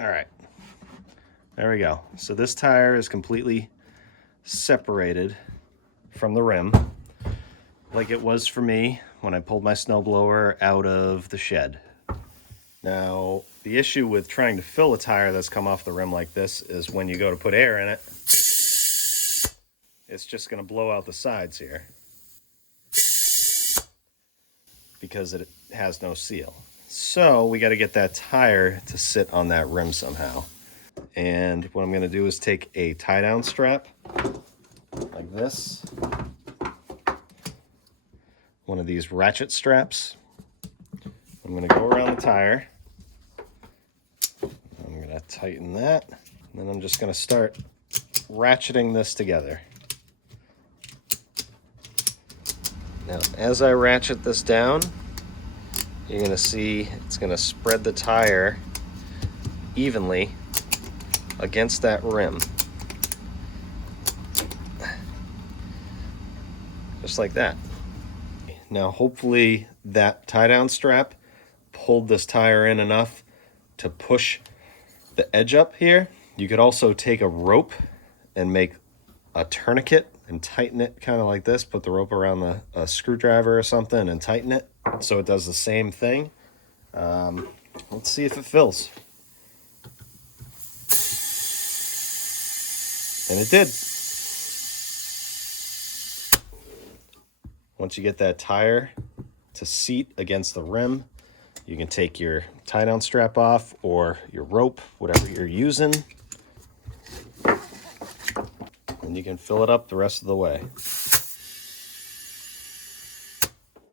All right, there we go. So this tire is completely separated from the rim, like it was for me when I pulled my snowblower out of the shed. Now, the issue with trying to fill a tire that's come off the rim like this is when you go to put air in it, it's just going to blow out the sides here because it has no seal. So we got to get that tire to sit on that rim somehow. And what I'm going to do is take a tie-down strap like this, one of these ratchet straps. I'm going to go around the tire. I'm going to tighten that, and then I'm just going to start ratcheting this together. Now, as I ratchet this down, you're going to see it's going to spread the tire evenly against that rim. Just like that. Now, hopefully that tie-down strap pulled this tire in enough to push the edge up here. You could also take a rope and make a tourniquet and tighten it kind of like this. Put the rope around a screwdriver or something and tighten it so it does the same thing. Let's see if it fills. And it did. Once you get that tire to seat against the rim, you can take your tie-down strap off or your rope, whatever you're using, and you can fill it up the rest of the way.